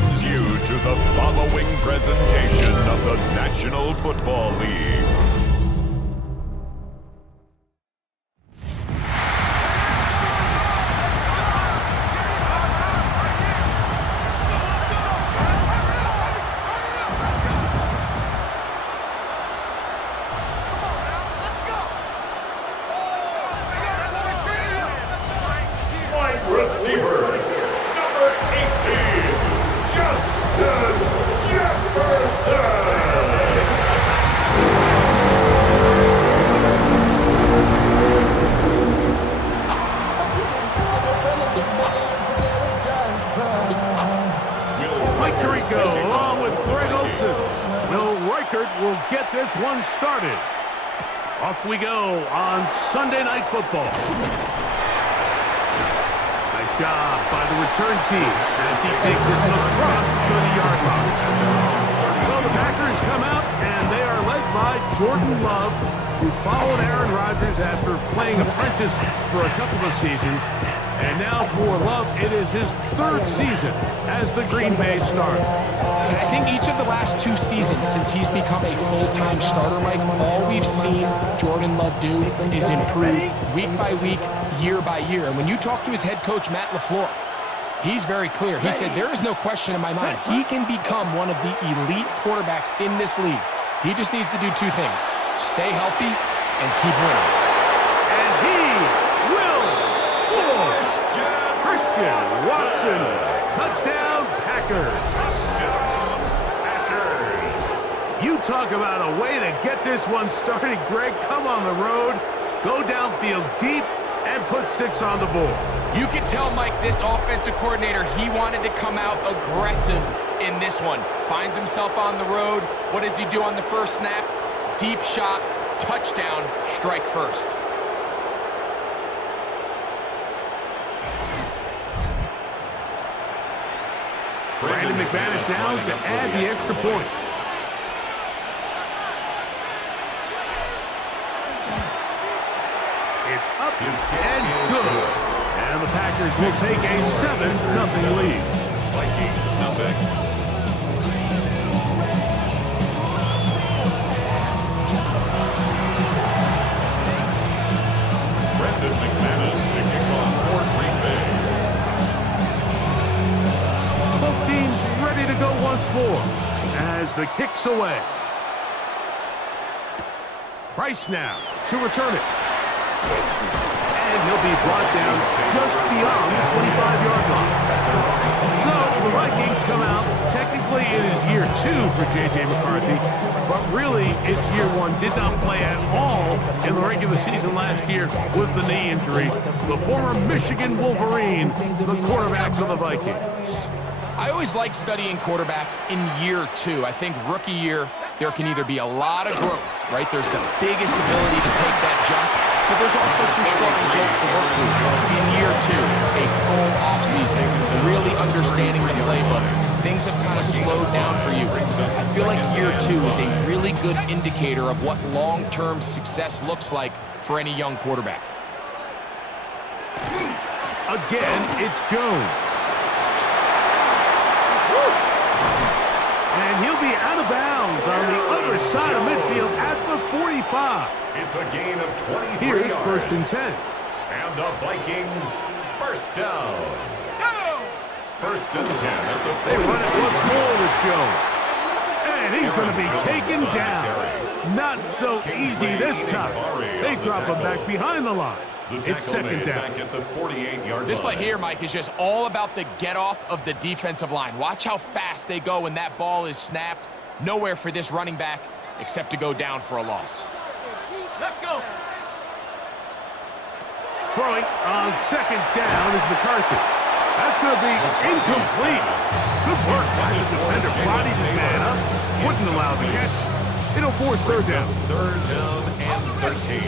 welcomes you to the following presentation of the National Football League. Receiver, number 18, Justin Jefferson. Mike Tirico along with Greg Olsen. Will Reichert will get this one started. Off we go on Sunday Night Football. Nice job by the return team as he takes it across the 30-yard line. So the Packers come out, and they are led by Jordan Love, who followed Aaron Rodgers after playing apprentice for a couple of seasons. And now for Love, it is his third season as the Green Bay starter. And I think each of the last 2 seasons since he's become a full-time starter, Mike, all we've seen Jordan Love do is improve week by week, year by year. And when you talk to his head coach, Matt LaFleur, he's very clear. He said, there is no question in my mind. He can become one of the elite quarterbacks in this league. He just needs to do 2 things: stay healthy and keep winning. And he will score! Christian Watson, touchdown Packers. You talk about a way to get this one started, Greg. Come on the road, go downfield deep, and put 6 on the board. You can tell, Mike, this offensive coordinator, he wanted to come out aggressive in this one. Finds himself on the road. What does he do on the first snap? Deep shot, touchdown, strike first. Brandon McManus down to add the extra point. It's up and good. And the Packers will take a 7-0 lead. Vikings now back. Brandon McManus to kick off for Green Bay. Both teams ready to go once more as the kick's away. Price now to return it. And he'll be brought down just beyond the 25-yard line. So the Vikings come out. Technically, it is year 2 for J.J. McCarthy, but really it's year 1. Did not play at all in the regular season last year with the knee injury. The former Michigan Wolverine, the quarterback of the Vikings. I always like studying quarterbacks in year 2. I think rookie year, there can either be a lot of growth, right? There's the biggest ability to take that jump, but there's also some struggles you have to work through. In year 2, a full offseason, really understanding the playbook. Things have kind of slowed down for you. I feel like year 2 is a really good indicator of what long-term success looks like for any young quarterback. Again, it's Jones. And he'll be out of bounds on the other side of midfield at the 45. It's a gain of 23 Here's yards. 1st and 10. And the Vikings first down. First and 10 at the 40. They run it once more with Jones. And he's going to be taken down. Not so easy this time. They drop him back behind the line. It's 2nd down. Back at the 48-yard This play line. here, Mike, is just all about the get-off of the defensive line. Watch how fast they go when that ball is snapped. Nowhere for this running back except to go down for a loss. Let's go. Throwing on 2nd down is McCarthy. That's going to be incomplete. Good work by the defender. Bodied his man up. Wouldn't allow the catch. It'll force 3rd down. 3rd down and 13.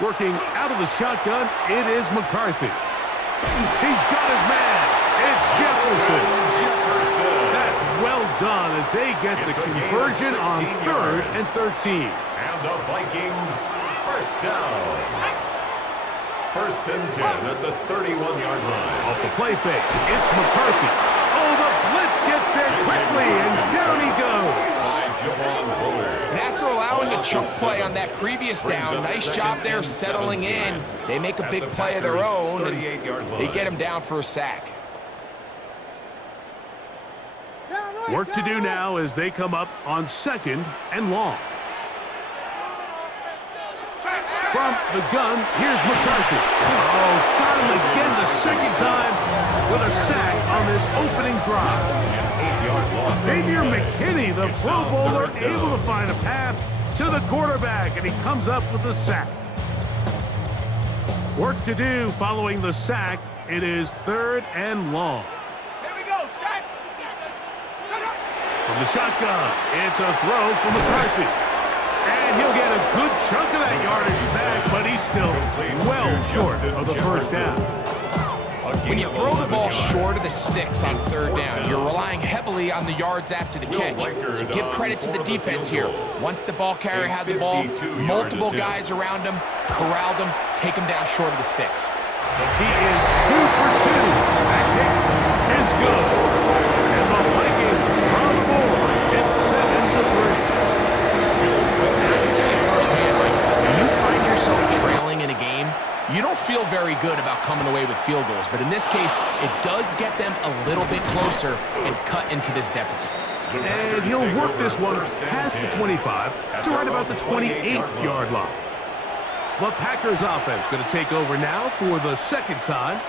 Working out of the shotgun, it is McCarthy. He's got his man. It's Jefferson. That's well done as they get the conversion on 3rd and 13. And the Vikings first down. First and 10 at the 31-yard line. Off the play fake, it's McCarthy. Oh, the blitz gets there quickly, and down he goes. And after allowing a chunk play on that previous down, nice job there settling in. They make a big play of their own, and they get him down for a sack. Work to do now as they come up on 2nd and long. From the gun, here's McCarthy. Oh, got him again the second time with a sack on this opening drive. Xavier McKinney, the Pro Bowler, able to find a path to the quarterback, and he comes up with the sack. Work to do following the sack. It is 3rd and long. Here we go, sack. From the shotgun, it's a throw from McCarthy. And he'll get a good chunk of that yardage back, but he's still well short of the first down. When you throw the ball short of the sticks on 3rd down, you're relying heavily on the yards after the catch. So give credit to the defense here. Once the ball carrier had the ball, multiple guys around him, corralled him, take him down short of the sticks. He is 2 for 2. That kick is good. And the Vikings are on the board. It's 7-3. When you find yourself trailing in a game, you don't feel very good about coming away with field goals. But in this case, it does get them a little bit closer and cut into this deficit. And he'll work this one past the 25 to right about the 28-yard line. The Packers offense going to take over now for the second time.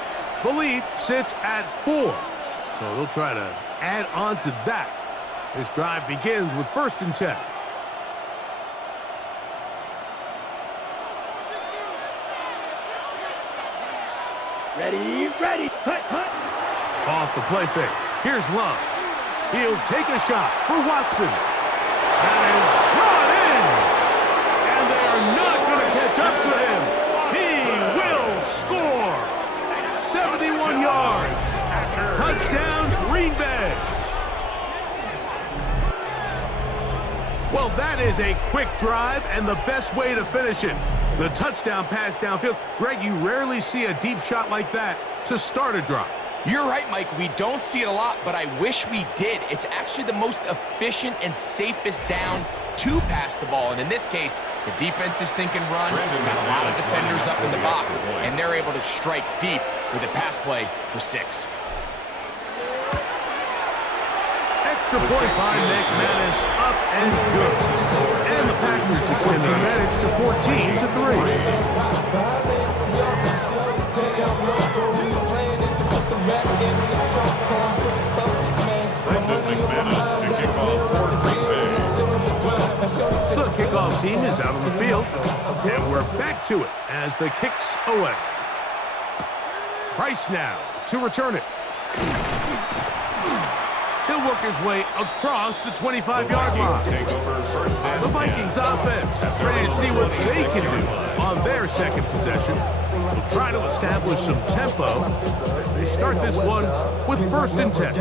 The lead sits at 4. So they'll try to add on to that. This drive begins with 1st and 10. Ready, hut. Off the play fake. Here's Love. He'll take a shot for Watson. That is brought in. And they are not going to catch up to him. He will score. 71 yards. Touchdown, Green Bay. Well, that is a quick drive and the best way to finish it. The touchdown pass downfield. Greg, you rarely see a deep shot like that to start a drive. You're right, Mike. We don't see it a lot, but I wish we did. It's actually the most efficient and safest down to pass the ball. And in this case, the defense is thinking run, got a lot of defenders up in the box, and they're able to strike deep with a pass play for 6. Extra point by McManus, up and good. And the Packers extend their advantage to 14-3. McManus to kick off for Green Bay. The kickoff team is out on the field, and we're back to it as the kick's away. Price now to return it. He'll work his way across the 25-yard line. The Vikings offense ready to see what they can do on their second possession. They'll try to establish some tempo as they start this one with 1st and 10.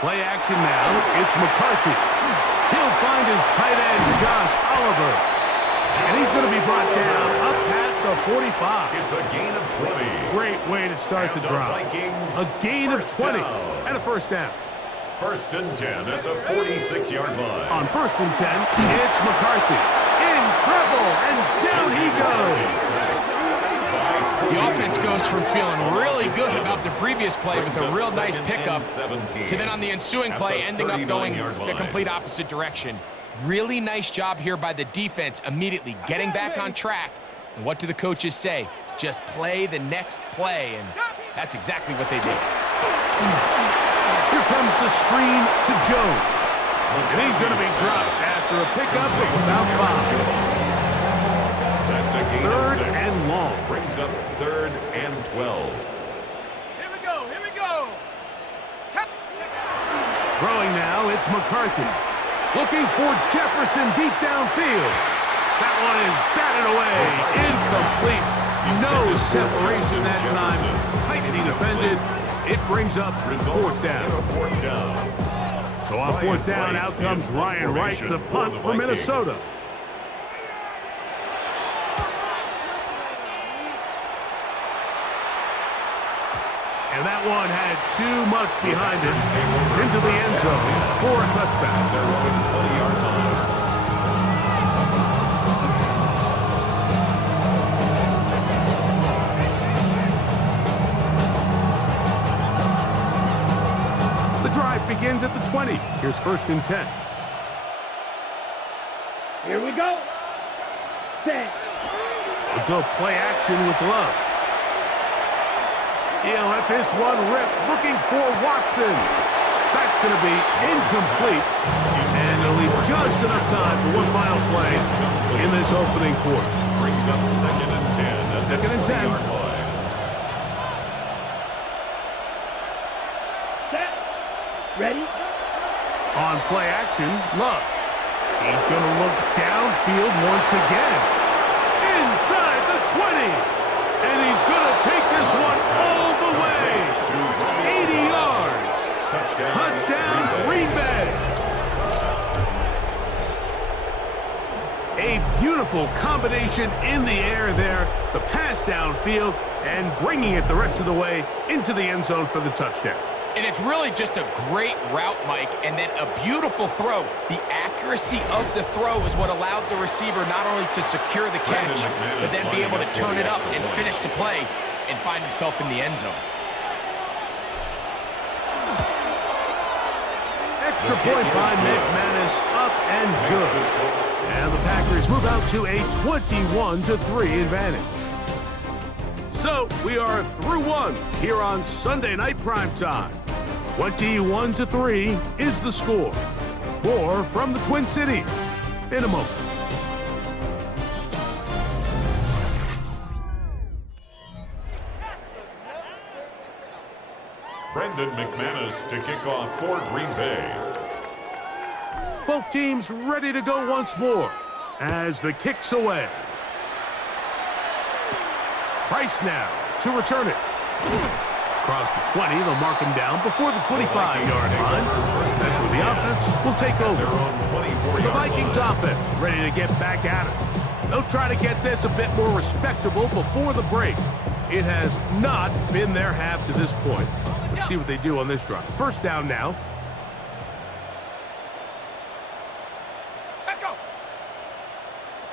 Play action now. It's McCarthy. He'll find his tight end, Josh Oliver. And he's going to be brought down up past the 45. It's a gain of 20. Great way to start the drive. A gain of 20 and a 1st down. 1st and 10 at the 46-yard line. On 1st and 10, it's McCarthy. In trouble, and down he goes. The offense goes from feeling really good about the previous play with a real nice pickup to then on the ensuing play ending up going the complete opposite direction. Really nice job here by the defense immediately getting back on track. And what do the coaches say? Just play the next play, and that's exactly what they did. Here comes the screen to Jones. And he's going to be dropped after a pickup of about 5. That's a gain 3rd of 6. and long. Brings up 3rd and 12. Here we go. Throwing now, it's McCarthy. Looking for Jefferson deep downfield. That one is batted away. Incomplete. No separation that time. Tightly defended. It brings up fourth down. Fourth down. So on fourth down, out comes Ryan Wright to punt for Minnesota. And that one had too much behind it. It's into the end zone for a touchback. They're on the 20-yard line. The drive begins at the 20. Here's first and 10. Here we go. Set. We'll go play action with Love. He'll let this one rip, looking for Watson. That's going to be incomplete. And it'll leave just enough time for one final play in this opening quarter. Brings up second and 10. Second and 10. Set. Ready? On play action, Love. He's going to look downfield once again. Inside the 20. And he's going to take this one all the way. 80 yards. Touchdown, Green Bay. A beautiful combination in the air there. The pass downfield and bringing it the rest of the way into the end zone for the touchdown. And it's really just a great route, Mike, and then a beautiful throw. The accuracy of the throw is what allowed the receiver not only to secure the catch, but then be able to turn it up and finish the play and find himself in the end zone. Extra point by McManus, up and good. And the Packers move out to a 21-3 advantage. So we are through one here on Sunday Night Primetime. 21-3 is the score. More from the Twin Cities in a moment. Brendan McManus to kick off for Green Bay. Both teams ready to go once more as the kick's away. Price now to return it. Across the 20, they'll mark him down before the 25-yard line. That's where the offense will take over. The Vikings offense ready to get back at it. They'll try to get this a bit more respectable before the break. It has not been their half to this point. Let's see what they do on this drive. First down now. Set go.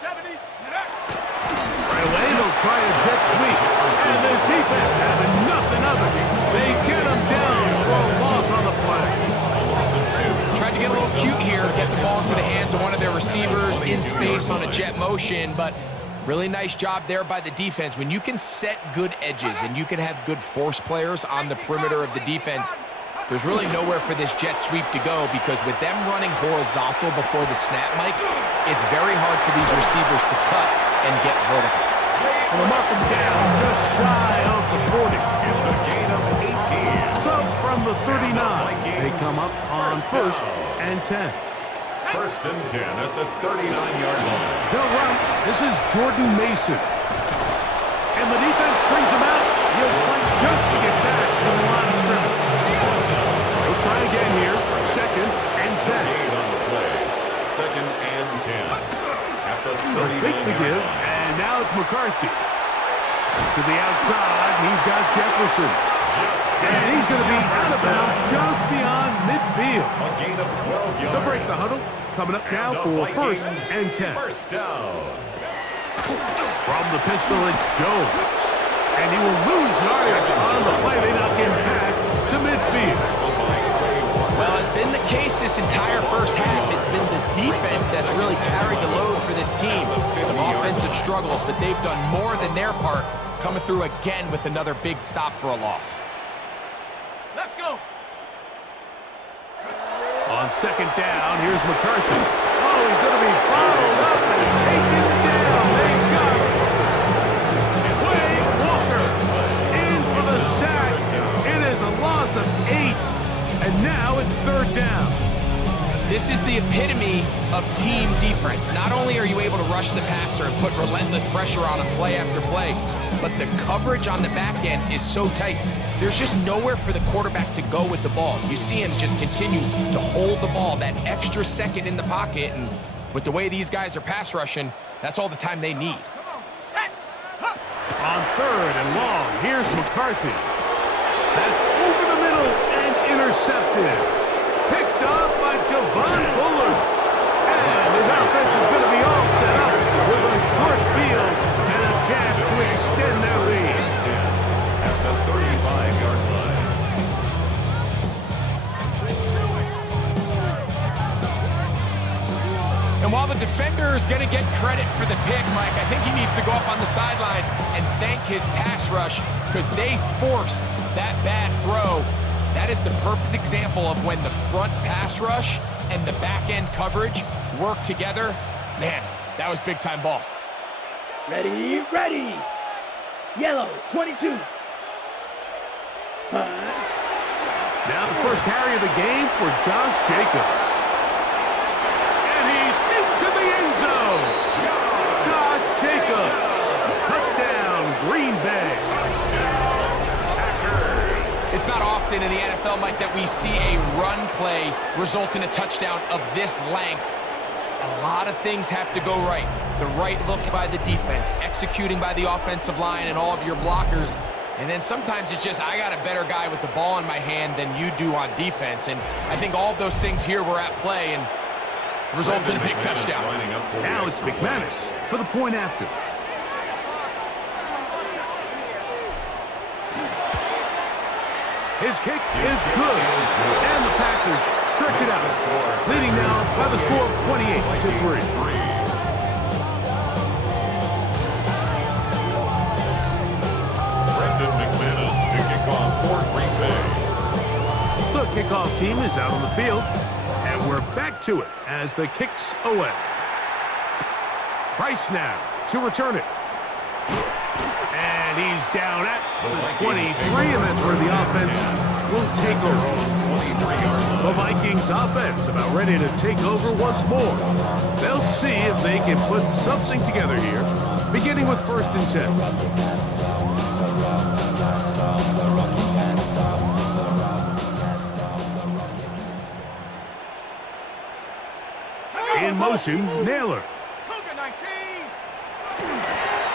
70. Right away, they'll try a jet sweep. And this defense having nothing of it. They get him down for a loss on the play. Tried to get a little cute here, get the ball into the hands of one of their receivers in space on a jet motion, but really nice job there by the defense. When you can set good edges and you can have good force players on the perimeter of the defense, there's really nowhere for this jet sweep to go, because with them running horizontal before the snap, Mike, it's very hard for these receivers to cut and get vertical. And they'll mark him down just shy of the 40. It's a gain of 18. So from the 39, they come up on first and 10. First and 10 at the 39-yard line. They'll run. This is Jordan Mason. And the defense strings him out. He'll fight just to get back to the line of scrimmage. They'll try again here. Second and 10. Gain on the play. Second and 10. At the 39-yard give, line. and now it's McCarthy. To the outside, he's got Jefferson. And he's going to be out of bounds just beyond midfield. A gain of 12 yards. They'll break the huddle. Coming up now for first and 10. First down. From the pistol, it's Jones. And he will lose yardage on the play. They knock him back to midfield. Well, it's been the case this entire first half. It's been the defense that's really carried the load for this team. Some offensive struggles, but they've done more than their part, coming through again with another big stop for a loss. Let's go. On second down, here's McCarthy. Oh, he's going to be followed up and taken down. They got him. Wade Walker in for the sack. It is a loss of 8. And now it's third down. This is the epitome of team defense. Not only are you able to rush the passer and put relentless pressure on him play after play, but the coverage on the back end is so tight. There's just nowhere for the quarterback to go with the ball. You see him just continue to hold the ball that extra second in the pocket, and with the way these guys are pass rushing, that's all the time they need. On 3rd and long, here's McCarthy. That's over the middle and intercepted. Picked off by Javon Bullard. And his offense is going to be all set up with a short field and a chance to extend their lead. At the 35-yard line. And while the defender is going to get credit for the pick, Mike, I think he needs to go up on the sideline and thank his pass rush because they forced that bad throw. That is the perfect example of when the front pass rush and the back end coverage work together. Man, that was big-time ball. Ready, ready. Yellow, 22. Now the first carry of the game for Josh Jacobs. And he's into the end zone. Josh Jacobs. Touchdown, Green Bay. It's not often in the NFL, Mike, that we see a run play result in a touchdown of this length. A lot of things have to go right. The right look by the defense, executing by the offensive line and all of your blockers. And then sometimes it's just, I got a better guy with the ball in my hand than you do on defense. And I think all of those things here were at play and results in a big touchdown. Now it's McManus for the point after. His kick is good. And the Packers stretch it out, leading now by the score of 28-3. McManus to kick off for Green Bay. The kickoff team is out on the field, and we're back to it as the kick's away. Price now to return it. And he's down at the 23, and that's where the offense will take over. The Vikings offense about ready to take over once more. They'll see if they can put something together here, beginning with 1st and 10. In motion, Naylor.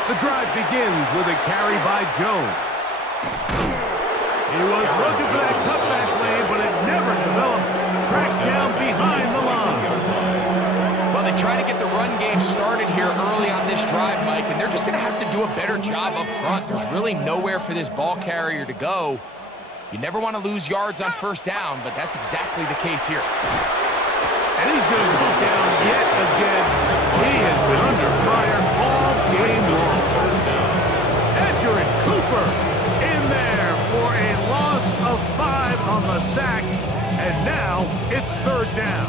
The drive begins with a carry by Jones. He was looking for that cutback lane, but it never developed. Tracked down behind the line. Well, they try to get the run game started here early on this drive, Mike, and they're just going to have to do a better job up front. There's really nowhere for this ball carrier to go. You never want to lose yards on 1st down, but that's exactly the case here. And he's going to go down yet again. He has been under fire all game long. Edgerrin Cooper in there for a loss of 5 on the sack. And now it's 3rd down.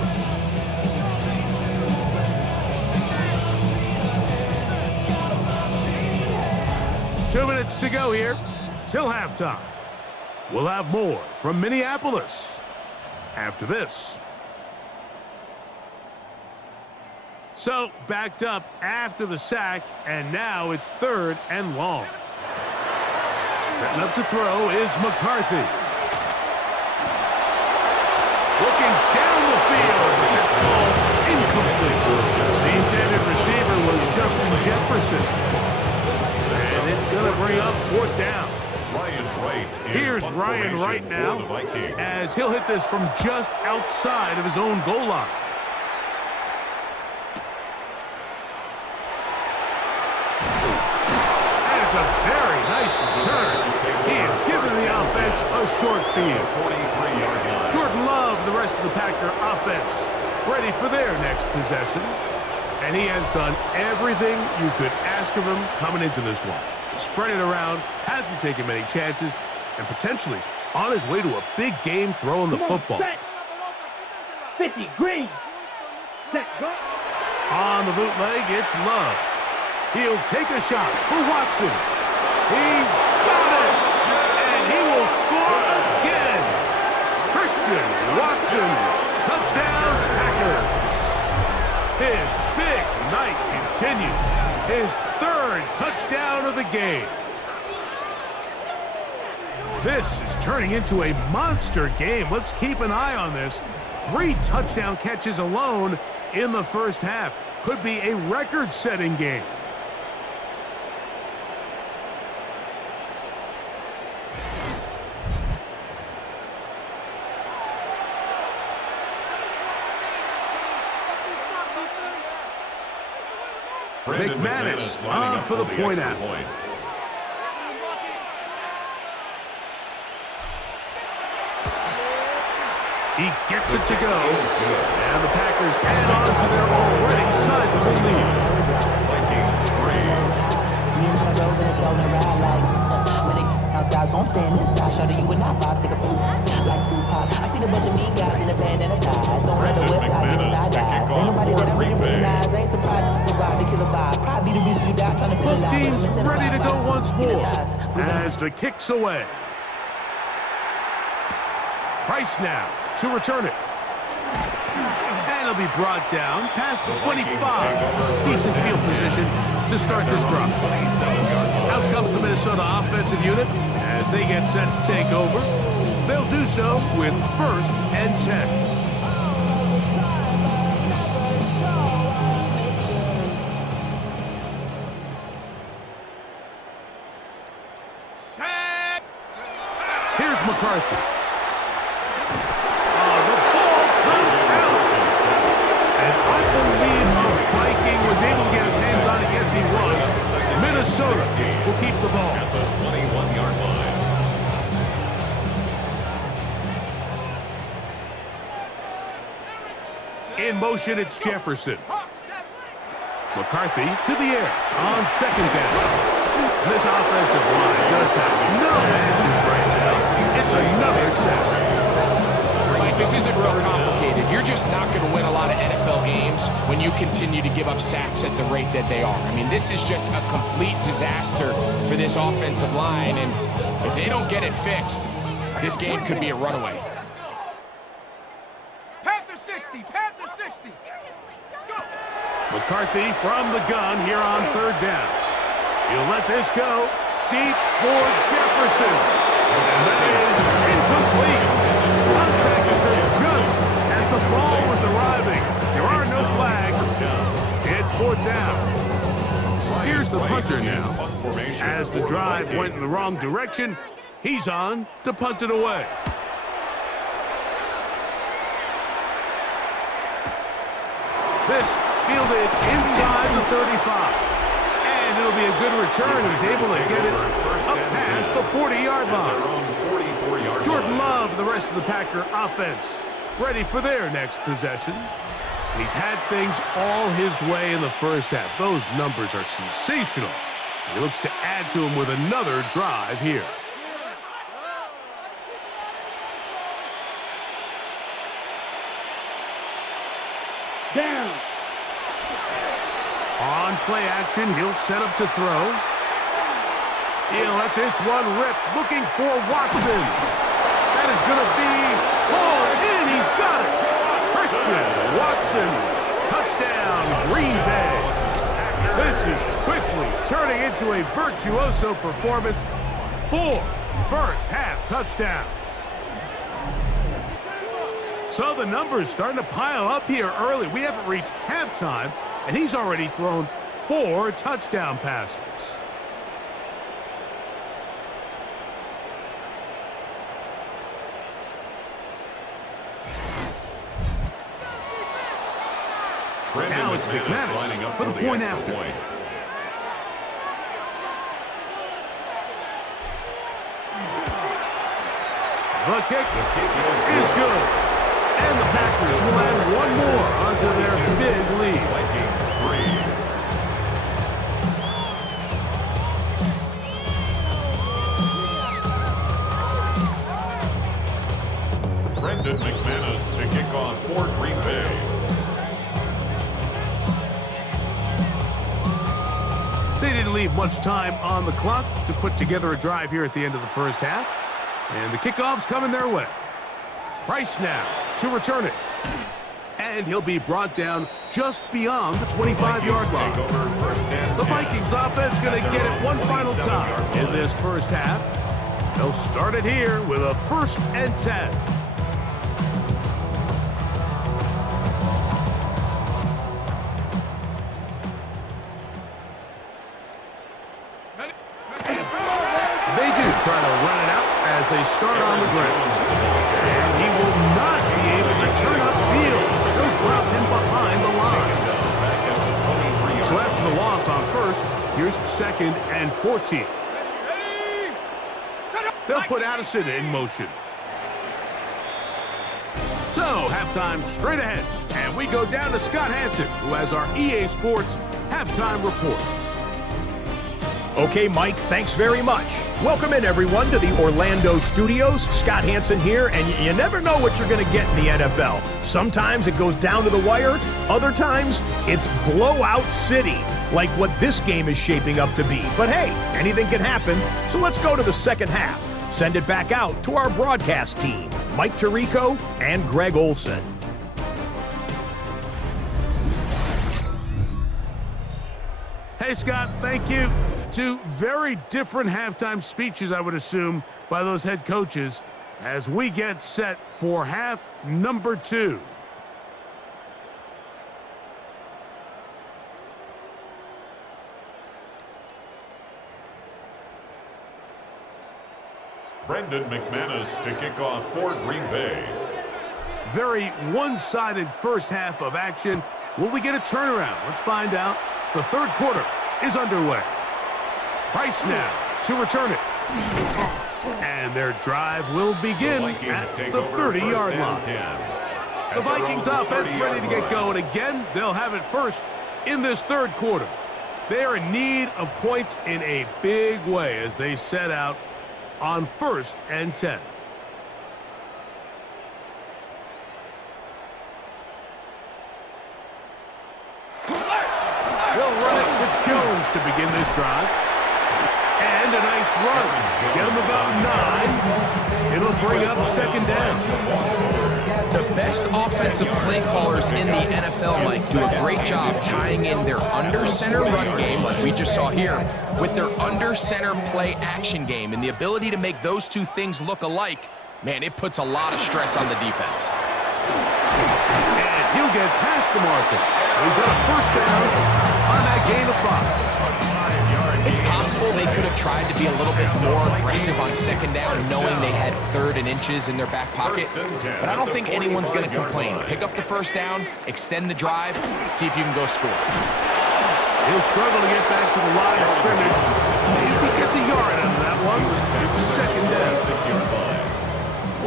Two minutes to go here till halftime. We'll have more from Minneapolis after this. So, backed up after the sack, and now it's 3rd and long. Setting up to throw is McCarthy. Looking down the field, but that ball's incomplete. The intended receiver was Justin Jefferson. And it's going to bring up 4th down. Here's Ryan Wright now, as he'll hit this from just outside of his own goal line. A very nice return. He has given the offense a short field. Jordan Love, the rest of the Packer offense, ready for their next possession. And he has done everything you could ask of him coming into this one. Spread it around, hasn't taken many chances, and potentially on his way to a big game throwing the football. Set. 50, green. Set, go. On the bootleg, it's Love. He'll take a shot for Watson. He's got it! And he will score again. Christian Watson. Touchdown, Packers. His big night continues. His 3rd touchdown of the game. This is turning into a monster game. Let's keep an eye on this. 3 touchdown catches alone in the first half. Could be a record-setting game. McManus on for the point after. He gets it to go. And the Packers add on to their already sizable lead. Vikings 3. Outside, so I'm staying inside. Show you would not vibe, take a food like Tupac. I see a bunch of mean guys in the band and a tie. Don't let the west side get inside guys. Ain't nobody that I really recognize. Ain't surprised to ride the killer vibe. Probably the reason you die trying to feel Both alive. teams ready to go once more as the kick's away. Price now to return it. And it'll be brought down past the 25. Decent field position to start this drive. Out comes the Minnesota offensive unit as they get set to take over. They'll do so with 1st and 10. Set. Here's McCarthy. The ball comes out. And I believe a Viking was able to get his hands on it. Yes, he was. Minnesota will keep the ball. At the 21-yard line. In motion, it's Jefferson. McCarthy to the air on 2nd down. This offensive line just has no answers right now. It's another sack. This isn't real complicated. You're just not going to win a lot of NFL games when you continue to give up sacks at the rate that they are. I mean, this is just a complete disaster for this offensive line, and if they don't get it fixed, this game could be a runaway. Panther 60, Panther 60. Go. McCarthy from the gun here on 3rd down. He'll let this go deep for Jefferson. And that is incomplete. Contact occurred just as the ball was arriving. There are no flags. It's 4th down. Here's the punter now. As the drive went in the wrong direction, he's on to punt it away. This fielded inside the 35. And it'll be a good return. He's able to get it up past the 40-yard line. Jordan Love, the rest of the Packer offense, ready for their next possession. And he's had things all his way in the first half. Those numbers are sensational. He looks to add to them with another drive here. Down. On play action, he'll set up to throw. He'll let this one rip, looking for Watson. That is going to be hauled in. He's got it. Christian Watson, touchdown, Green Bay. This is quickly turning into a virtuoso performance. 4 first-half touchdowns. So the numbers starting to pile up here early. We haven't reached halftime, and he's already thrown 4 touchdown passes. Now it's McManus for the point after. The kick is good. And the Packers will add one more onto their big lead. Vikings 3. Brendan McManus to kick off for Green Bay. They didn't leave much time on the clock to put together a drive here at the end of the first half. And the kickoff's coming their way. Price now to return it. And he'll be brought down just beyond the 25-yard line. The Vikings offense going to get it one final time in this first half. They'll start it here with a 1st and 10. They do try to run it out as they start on the ground. And he will not be able to turn upfield. They'll drop him behind the line. So after the loss on 1st, here's 2nd and 14. They'll put Addison in motion. So, halftime straight ahead. And we go down to Scott Hansen, who has our EA Sports halftime report. Okay, Mike, thanks very much. Welcome in, everyone, to the Orlando studios. Scott Hansen here, and you never know what you're going to get in the NFL. Sometimes it goes down to the wire. Other times, it's blowout city, like what this game is shaping up to be. But hey, anything can happen, so let's go to the second half. Send it back out to our broadcast team, Mike Tirico and Greg Olson. Hey, Scott, thank you. Two very different halftime speeches, I would assume, by those head coaches as we get set for half number 2. Brendan McManus to kick off for Green Bay. Very one-sided first half of action. Will we get a turnaround? Let's find out. The 3rd quarter is underway. Price now to return it. And their drive will begin at the 30-yard line. The Vikings offense ready to get going again. They'll have it first in this 3rd quarter. They are in need of points in a big way as they set out on 1st and 10. They'll run it with Jones to begin this drive. And a nice run. Get them about 9. It'll bring up 2nd down. The best offensive play callers in the NFL, Mike, do a great job tying in their under-center run game, like we just saw here, with their under-center play action game. And the ability to make those two things look alike, man, it puts a lot of stress on the defense. And he'll get past the marker. So he's got a 1st down on that gain of 5. It's possible they could have tried to be a little bit more aggressive on 2nd down, knowing they had 3rd and inches in their back pocket. But I don't think anyone's going to complain. Pick up the 1st down, extend the drive, see if you can go score. He'll struggle to get back to the line of scrimmage. Maybe he gets a yard out of that one. It's 2nd down. 6-yard line.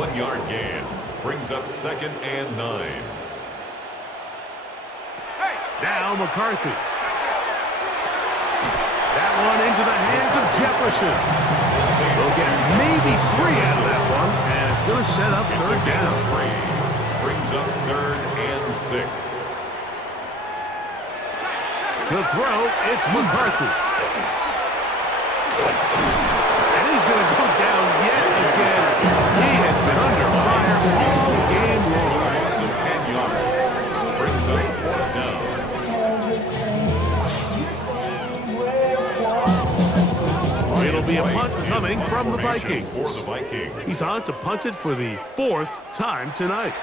1-yard gain brings up 2nd and 9. Now McCarthy. That one into the hands of Jefferson. They'll get maybe 3 out of that one, and it's going to set up 3rd down. Brings up 3rd and 6. To throw, it's McCarthy. And he's going to go down yet again. He has been under fire all game long. So 10 yards. Brings up 4th down. It'll be a punt coming from the Vikings. For the Vikings. He's on to punt it for the 4th time tonight.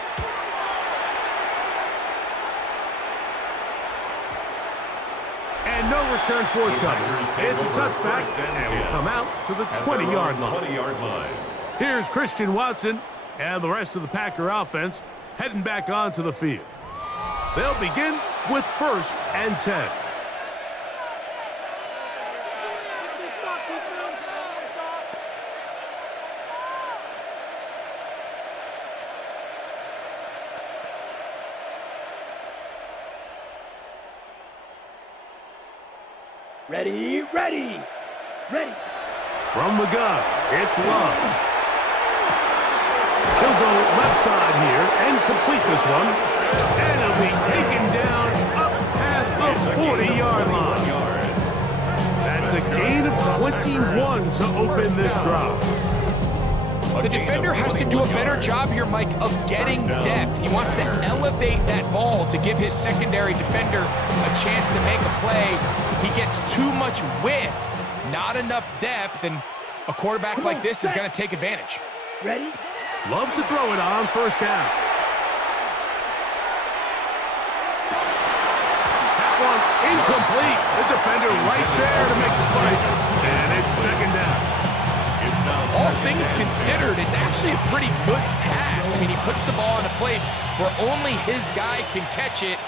And no return forthcoming. It's a touchback, and will come out to the 20-yard line. 20-yard line. Here's Christian Watson and the rest of the Packer offense heading back onto the field. They'll begin with 1st and 10. Ready, ready, ready. From the gun, it's Love. He'll go left side here and complete this one. And he'll be taken down up past the 40-yard line. That's a gain of 21 to open this drive. The defender has to do a better job here, Mike, of getting depth. He wants to elevate that ball to give his secondary defender a chance to make a play. He gets too much width, not enough depth, and A quarterback like this is going to take advantage. Ready? Love to throw it on first down. That one incomplete. The defender right there to make the play. And it's second down. It's now All second things down. considered, it's actually a pretty good pass. I mean, he puts the ball in a place where only his guy can catch it.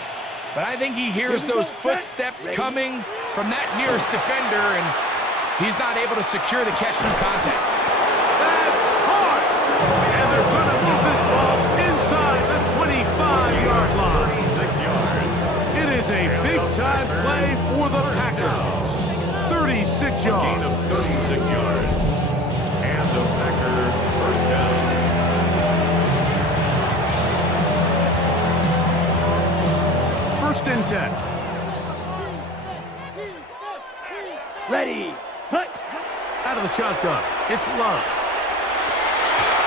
But I think he hears those footsteps coming from that nearest defender, and he's not able to secure the catch through contact. That's hard. And they're going to move this ball inside the 25-yard line. 36 yards. It is a big-time play for the Packers. 36 Gain yards. of 36 yards. And the Packer first down. First and 10. Ready. Hut. Out of the shotgun. It's Love.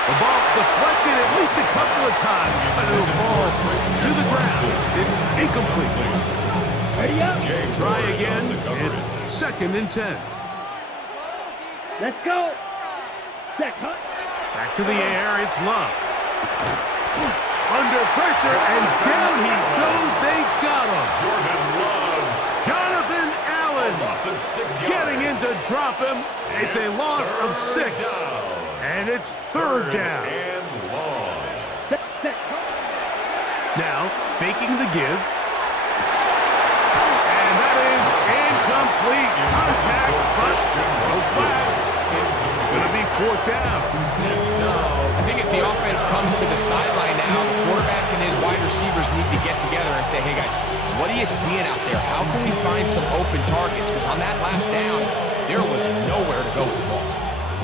The ball deflected at least a couple of times, but it'll fall to the ground. It's incomplete. Ready up. Try again. It's second and 10. Let's go. Check. Hut. Back to the air. It's Love. Under pressure, and down he goes. They got him. Jordan Loves. Jonathan Allen Loss of 6 yards. getting in to drop him. It's a loss of 6. And it's third down. And long. Set. Now, faking the give. And that is incomplete. Contact, but no flags. Going to be fourth down. I think as the offense comes to the sideline now, the quarterback and his wide receivers need to get together and say, hey guys, what are you seeing out there? How can we find some open targets? Because on that last down, there was nowhere to go with the ball.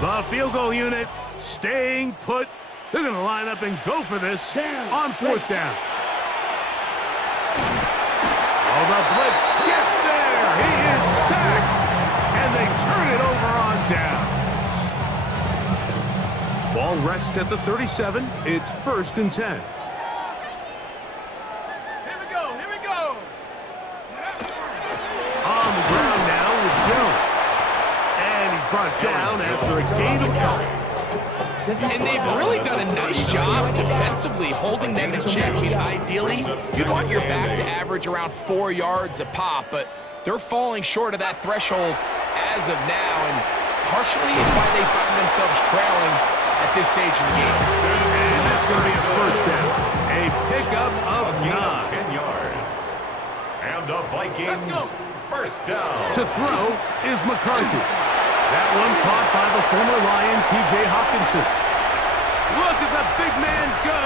The field goal unit staying put. They're going to line up and go for this on fourth down. Oh, the blitz gets there. He is sacked. And they turn it over on down. Ball rests at the 37. It's first and 10. Here we go. On the ground now with Jones. And he's brought down after a gain of 8. And they've really done a nice job defensively holding them in check. I mean, ideally, you'd want your back to average around 4 yards a pop, but they're falling short of that threshold as of now, and partially it's why they find themselves trailing at this stage in the game. And that's going to be a first down. A pickup of Gain of 9. 10 yards. And the Vikings first down. To throw is McCarthy. That one caught by the former Lion, T.J. Hawkinson. Look at the big man go.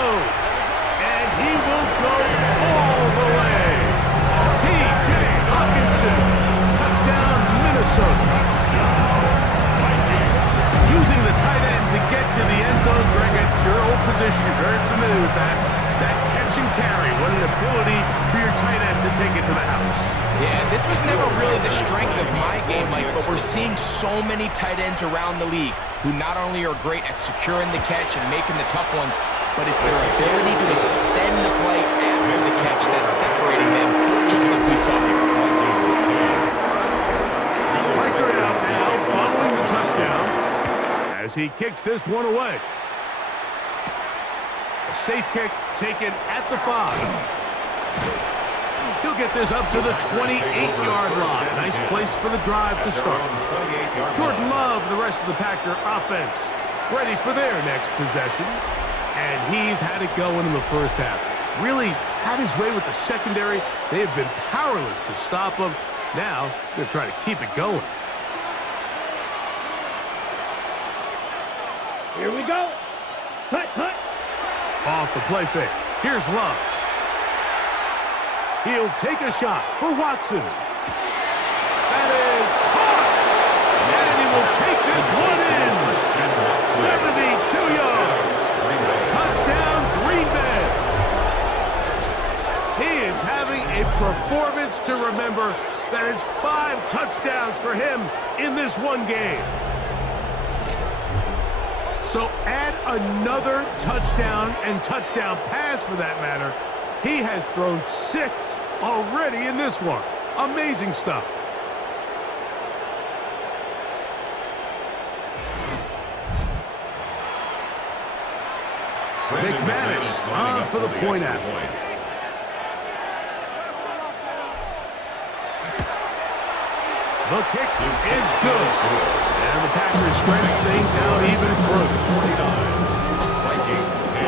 And he will go all the way. T.J. Hawkinson. Touchdown, Minnesota. Using the tight end to get to the end zone, Greg, it's your old position. You're very familiar with that. That catch and carry. What an ability for your tight end to take it to the house. Yeah, this was never really the strength of my game, Mike, but we're seeing so many tight ends around the league who not only are great at securing the catch and making the tough ones, but it's their ability to extend the play after the catch that's separating them, just like we saw here. Riker out now, following the touchdown, as he kicks this one away. A safe kick taken at the 5. He'll get this up to the 28-yard line. Nice place for the drive to start. Jordan Love, the rest of the Packer offense, ready for their next possession. And he's had it going in the first half. Really had his way with the secondary. They have been powerless to stop him. Now, they're trying to keep it going. Here we go. Hut. Off the play fake. Here's Love. He'll take a shot for Watson. That is hard. And he will take this one in. 72 yards. Touchdown, Green Bay. He is having a performance to remember. That is 5 touchdowns for him in this one game. So add another touchdown and touchdown pass for that matter. He has thrown 6 already in this one. Amazing stuff. McManus on for the point after. The kick is good. And the Packers stretch things out even further. 49. Vikings 10.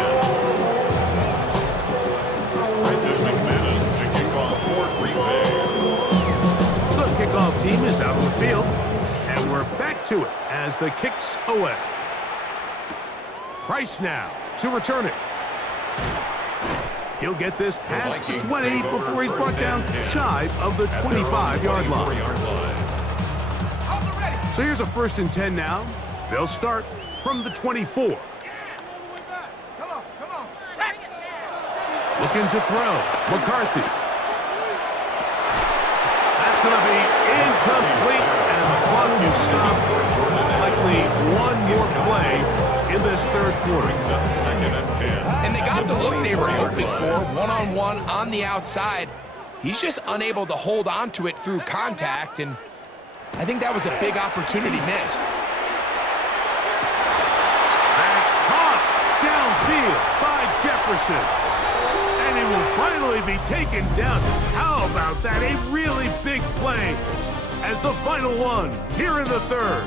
Brendan McManus to kick off for Green Bay. The kickoff team is out on the field. And we're back to it as the kick's away. Price now to return it. He'll get this past the 20 before he's brought down shy of the 25-yard line. So here's a 1st and 10 now. They'll start from the 24. Come on. Looking to throw. McCarthy. That's going to be incomplete, and the clock will stop. Likely one more play in this 3rd quarter. 2nd and 10. And they got the look they were hoping for, one-on-one on the outside. He's just unable to hold on to it through contact, and I think that was a big opportunity missed. That's caught downfield by Jefferson. And he will finally be taken down. How about that? A really big play as the final one here in the 3rd.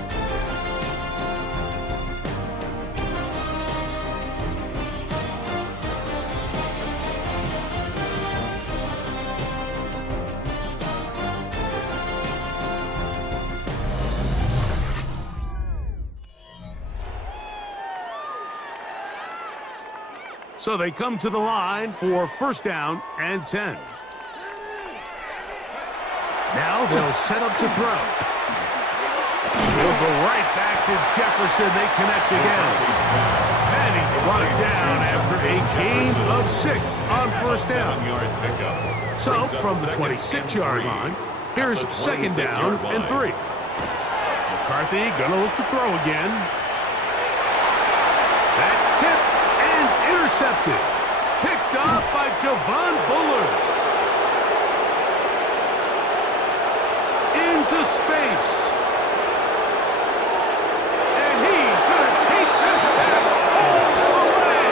So they come to the line for 1st down and 10. Now they'll set up to throw. He'll go right back to Jefferson. They connect again. And he's brought down after a gain of 6 on 1st down. So from the 26-yard line, here's 2nd down and 3. McCarthy gonna look to throw again. That's tipped. Intercepted. Picked off by Javon Bullard. Into space. And he's going to take this back all the way.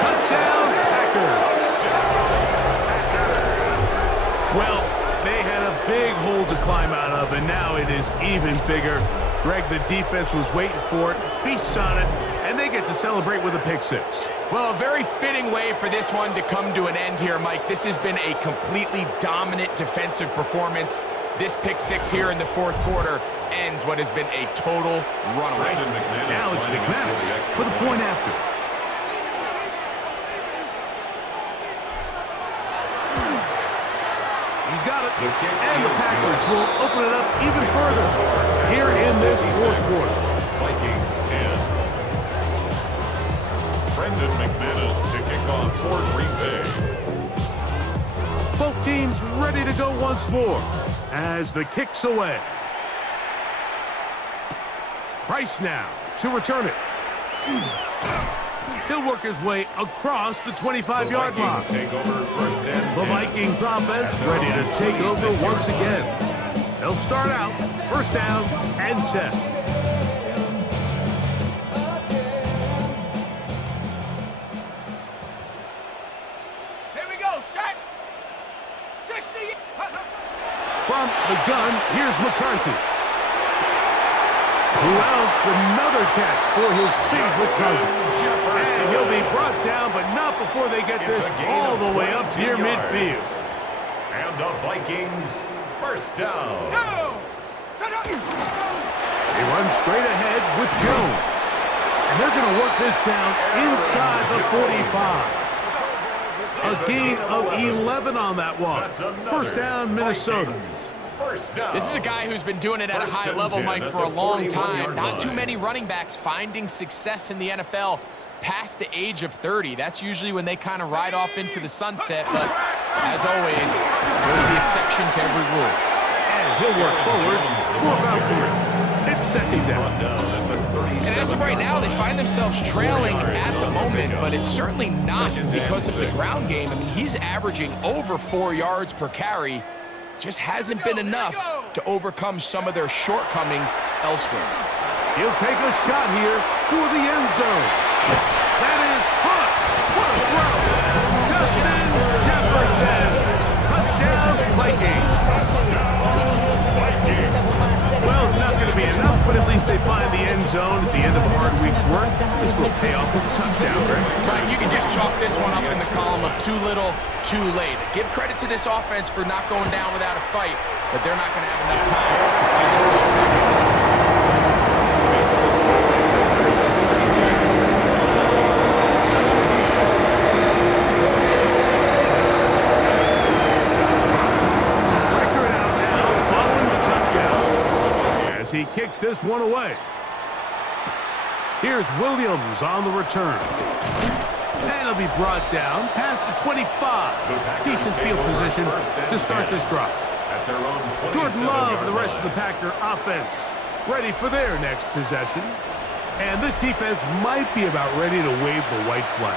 Touchdown, Packers. Well, they had a big hole to climb out of, and now it is even bigger. Greg, the defense was waiting for it, feasts on it, and they get to celebrate with a pick 6. Well, a very fitting way for this one to come to an end here, Mike. This has been a completely dominant defensive performance. This pick 6 here in the 4th quarter ends what has been a total runaway. Now it's McManus for the point after. He's got it, and the Packers will open it up even further here in this 4th quarter. Vikings 10. Brendan McManus to kick off for Green Bay. Both teams ready to go once more as the kick's away. Price now to return it. He'll work his way across the 25-yard line. The Vikings offense ready to take over once again. They'll start out 1st down and 10. From the gun, here's McCarthy. Who else? Another catch for his favorite target. And he'll be brought down, but not before they get this all the way up near midfield. And the Vikings 1st down. They run straight ahead with Jones. And they're going to work this down inside the 45. A gain of 11 on that one. 1st down, Minnesota. This is a guy who's been doing it at a high level, Mike, for a long time. Not too many running backs finding success in the NFL past the age of 30. That's usually when they kind of ride off into the sunset, but as always, there's the exception to every rule. And he'll work forward for about 3. It's 2nd down. And as of right now, they find themselves trailing at the moment, but it's certainly not because of the ground game. I mean, he's averaging over 4 yards per carry. Just hasn't been enough to overcome some of their shortcomings elsewhere. He'll take a shot here for the end zone. That is caught will pay off with a touchdown, Greg. Right, you can just chalk this one up in the column of too little, too late. Give credit to this offense for not going down without a fight, but they're not going to have enough time to find themselves back in this one. Makes the score 36. Record out now following the touchdown as he kicks this one away. Here's Williams on the return. And he'll be brought down past the 25. Decent field position to start this drive. At their own Jordan Love and the rest of the line. Packer offense ready for their next possession. And this defense might be about ready to wave the white flag.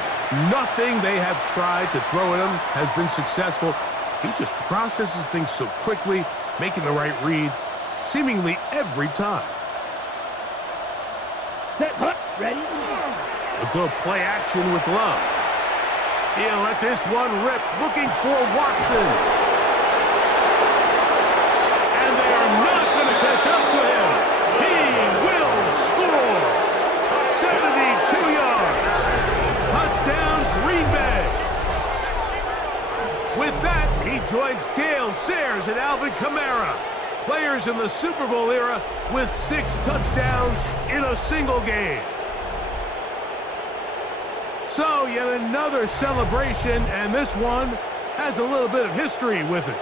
Nothing they have tried to throw at him has been successful. He just processes things so quickly, making the right read seemingly every time. Ready? A good play action with Love. He'll let this one rip, looking for Watson. And they are not going to catch up to him. He will score. 72 yards. Touchdown, Green Bay. With that, he joins Gale Sayers and Alvin Kamara, players in the Super Bowl era with 6 touchdowns in a single game. So, yet another celebration, and this one has a little bit of history with it.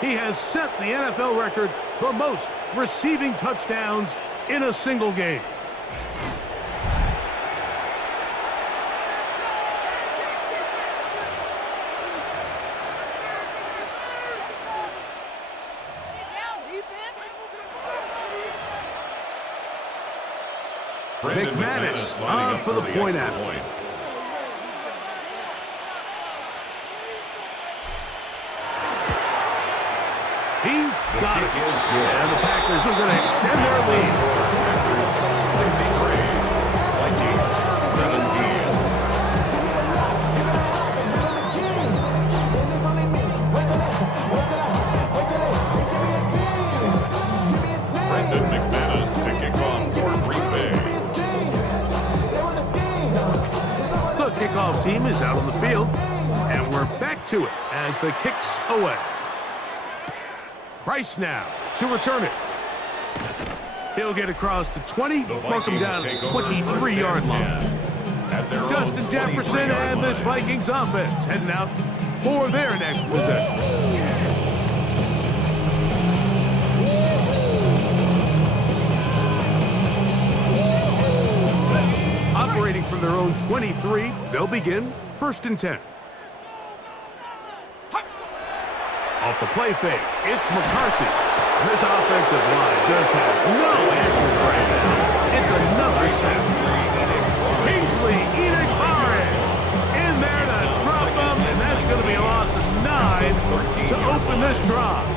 He has set the NFL record for most receiving touchdowns in a single game. McManus on for the point after. He's got it. And the Packers are going to extend their lead. 63. Vikings 17. Brendan McManus to kick off for Green Bay. The kickoff team is out on the field, and we're back to it as the kick's away. Price now to return it. He'll get across the 20, mark him down at the 23-yard line. Justin Jefferson and this Vikings offense heading out for their next possession. Operating from their own 23, they'll begin 1st and 10. Off the play fake, it's McCarthy. And this offensive line just has no answers right now. It's another sack. Kingsley Enagbare in there to drop him, and that's going to be a loss of 9 to open this drive.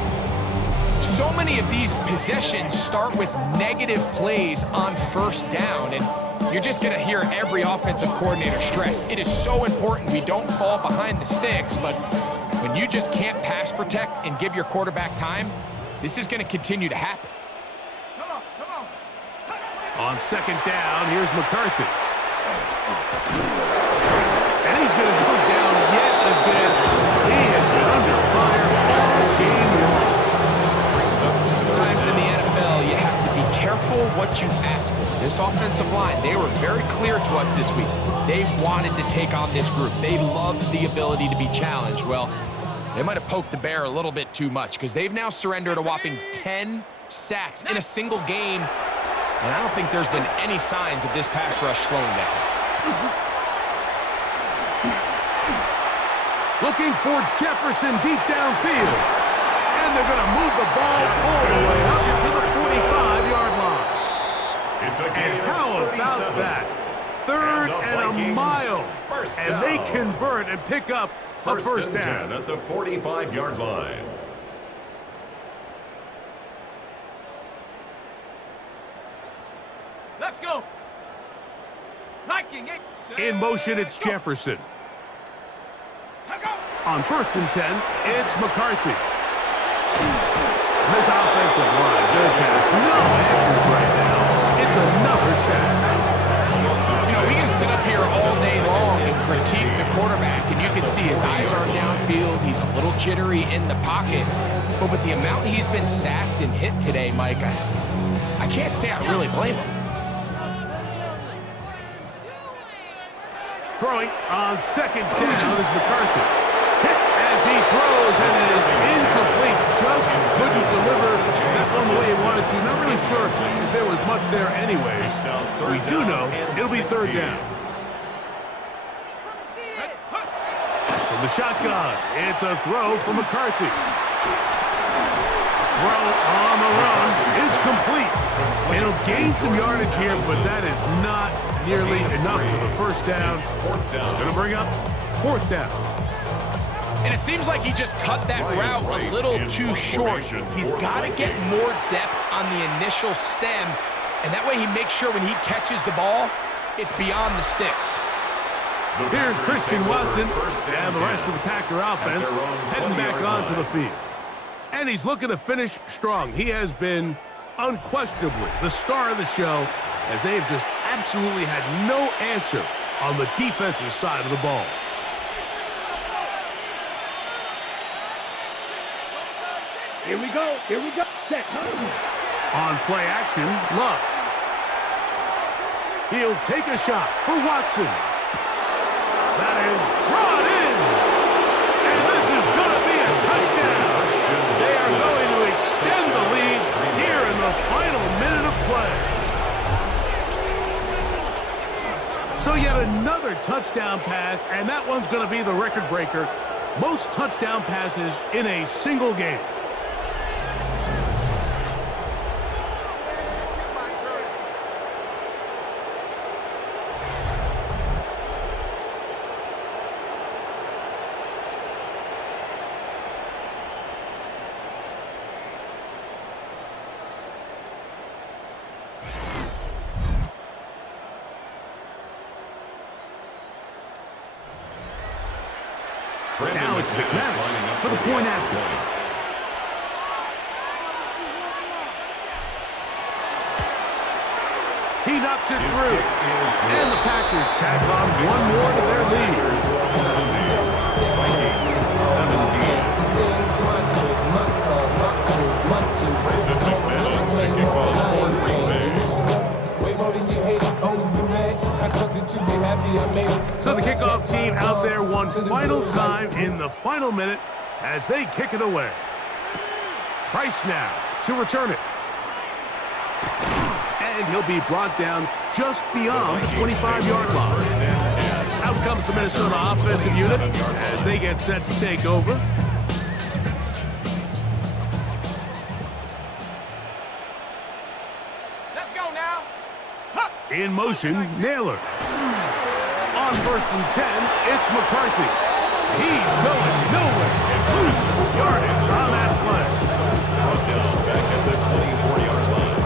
So many of these possessions start with negative plays on 1st down, and you're just going to hear every offensive coordinator stress. It is so important we don't fall behind the sticks, but when you just can't pass protect and give your quarterback time, this is going to continue to happen. On 2nd down, here's McCarthy. And he's going to go down yet again. He has been under fire all game long. Sometimes in the NFL, you have to be careful what you ask for. This offensive line, they were very clear to us this week. They wanted to take on this group. They loved the ability to be challenged. Well, they might have poked the bear a little bit too much because they've now surrendered a whopping 10 sacks in a single game. And I don't think there's been any signs of this pass rush slowing down. Looking for Jefferson deep downfield. And they're going to move the ball all the way up to the 45-yard line. And how about that? 3rd and a mile. And they convert and pick up a 1st down. At the 45-yard line. Let's go. Viking 8. In motion, it's Jefferson. On 1st and 10, it's McCarthy. This offensive line just has no answers right now. It's another sack. You know, we can sit up here all day long and critique the quarterback, and you can see his eyes aren't downfield. He's a little jittery in the pocket. But with the amount he's been sacked and hit today, Mike, I can't say I really blame him. Throwing on second down is McCarthy. Hit as he throws, and it is incomplete. Just couldn't deliver that one the way he wanted to. Not really sure if there was much there anyways. We do know it'll be third down. From the shotgun, it's a throw for McCarthy. Throw on the run is complete. It'll gain some yardage here, but that is not nearly enough for the first down. It's going to bring up fourth down. And it seems like he just cut that route a little too short. He's got to get more depth on the initial stem, and that way he makes sure when he catches the ball, it's beyond the sticks. Here's Christian Watson and the rest of the Packer offense heading back onto the field. And he's looking to finish strong. He has been unquestionably the star of the show, as they've just absolutely had no answer on the defensive side of the ball. Here we go. Set. On play action, Love. He'll take a shot for Watson. That is brought in. And this is going to be a touchdown. They are going to extend the lead here in the final minute of play. So yet another touchdown pass, and that one's going to be the record breaker. Most touchdown passes in a single game. Now it's McManus for the point after. He knocks it through. And the Packers tack on one more to their lead. Vikings 17. Kick off for Green Bay. So the kickoff team out there one final time in the final minute as they kick it away. Price now to return it. And he'll be brought down just beyond the 25-yard line. Out comes the Minnesota offensive unit as they get set to take over. Let's go now. In motion, Naylor. On 1st and 10, it's McCarthy. He's going nowhere. Loses yardage on that play. Brought down back at the 24-yard line.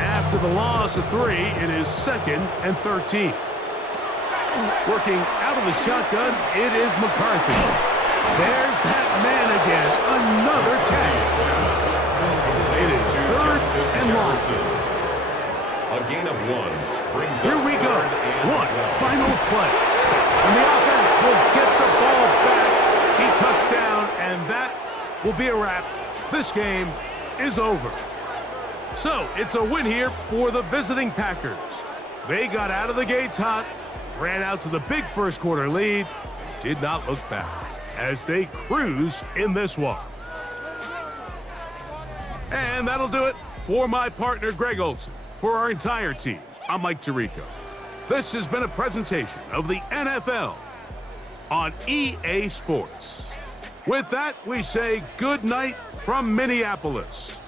After the loss of 3, it is 2nd and 13. Working out of the shotgun, it is McCarthy. There's that man again. Another catch. It is 3rd and long. A gain of 1 brings Here up we go. 3rd and One 12. final play. And the offense will get the ball back. He touched down, and that will be a wrap. This game is over. So it's a win here for the visiting Packers. They got out of the gates hot, ran out to the big first quarter lead, did not look back as they cruise in this one. And that'll do it for my partner, Greg Olson. For our entire team, I'm Mike Tirico. This has been a presentation of the NFL on EA Sports. With that, we say good night from Minneapolis.